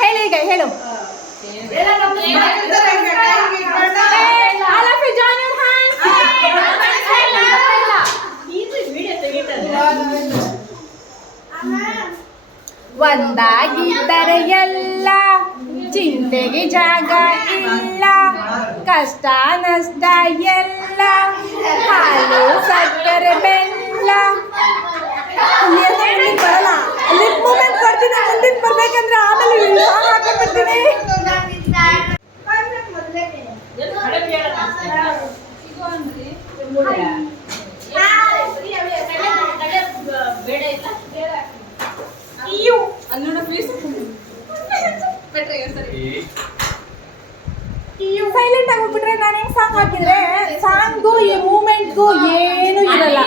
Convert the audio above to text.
ಹೇಳು ಈಗ ಹೇಳು. ಒಂದಾಗಿದ್ದರೆ ಎಲ್ಲ ಚಿಂತೆಗೆ ಜಾಗ ಇಲ್ಲ, ಕಷ್ಟ ನಷ್ಟ ಎಲ್ಲ ಹಾಲು ಸಕ್ಕರೆ ಬೆಲ್ಲ. ಬರಲ್ಲ ಲಿಪ್ ಮೂಮೆಂಟ್ ಕೊಡ್ತೀನಿ, ಮುಂದಿನ ಬರ್ಬೇಕಂದ್ರೆ ಆಮೇಲೆ ಹಾಕೊಂಡ್ಬಿಡ್ತೀನಿ. ಸೈಲೆಂಟ್ ಆಗಿಬಿಟ್ರೆ ನಾನು ಹೆಂಗ್ ಸಾಂಗ್ ಹಾಕಿದ್ರೆ ಸಾಂಗ್ಗೂ ಈ ಮೂಮೆಂಟ್ಗೂ ಏನು ಇರಲ್ಲ.